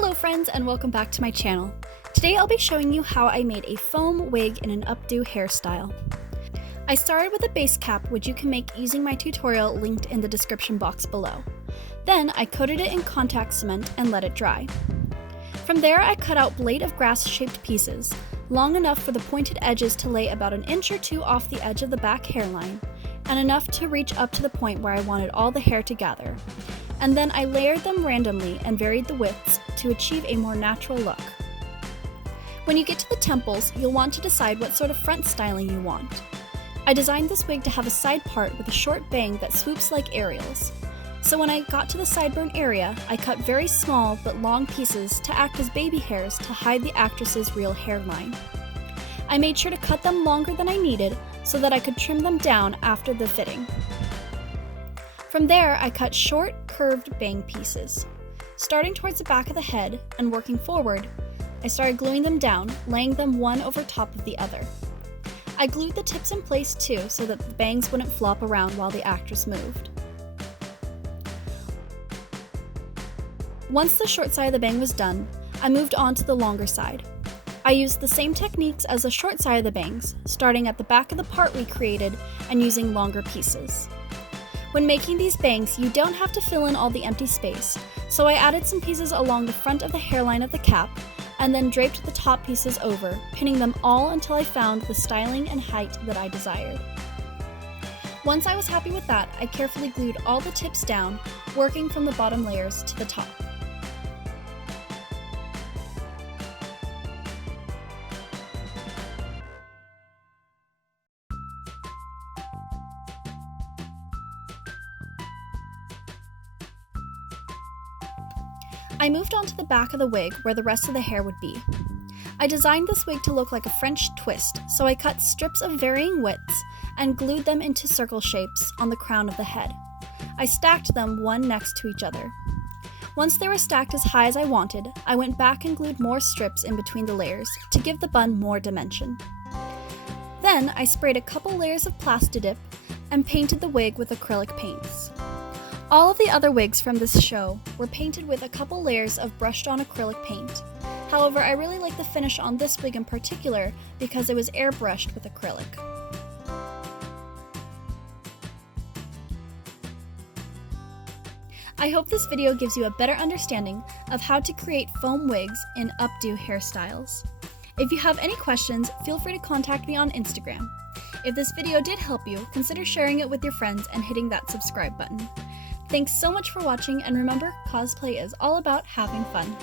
Hello friends and welcome back to my channel. Today I'll be showing you how I made a foam wig in an updo hairstyle. I started with a base cap which you can make using my tutorial linked in the description box below. Then I coated it in contact cement and let it dry. From there I cut out blade of grass shaped pieces, long enough for the pointed edges to lay about an inch or two off the edge of the back hairline, and enough to reach up to the point where I wanted all the hair to gather. And then I layered them randomly and varied the widths to achieve a more natural look. When you get to the temples, you'll want to decide what sort of front styling you want. I designed this wig to have a side part with a short bang that swoops like aerials. So when I got to the sideburn area, I cut very small but long pieces to act as baby hairs to hide the actress's real hairline. I made sure to cut them longer than I needed so that I could trim them down after the fitting. From there, I cut short, curved bang pieces. Starting towards the back of the head and working forward, I started gluing them down, laying them one over top of the other. I glued the tips in place too so that the bangs wouldn't flop around while the actress moved. Once the short side of the bang was done, I moved on to the longer side. I used the same techniques as the short side of the bangs, starting at the back of the part we created and using longer pieces. When making these bangs, you don't have to fill in all the empty space, so I added some pieces along the front of the hairline of the cap, and then draped the top pieces over, pinning them all until I found the styling and height that I desired. Once I was happy with that, I carefully glued all the tips down, working from the bottom layers to the top. I moved on to the back of the wig where the rest of the hair would be. I designed this wig to look like a French twist, so I cut strips of varying widths and glued them into circle shapes on the crown of the head. I stacked them one next to each other. Once they were stacked as high as I wanted, I went back and glued more strips in between the layers to give the bun more dimension. Then I sprayed a couple layers of plastidip and painted the wig with acrylic paints. All of the other wigs from this show were painted with a couple layers of brushed-on acrylic paint. However, I really like the finish on this wig in particular because it was airbrushed with acrylic. I hope this video gives you a better understanding of how to create foam wigs in updo hairstyles. If you have any questions, feel free to contact me on Instagram. If this video did help you, consider sharing it with your friends and hitting that subscribe button. Thanks so much for watching, and remember, cosplay is all about having fun.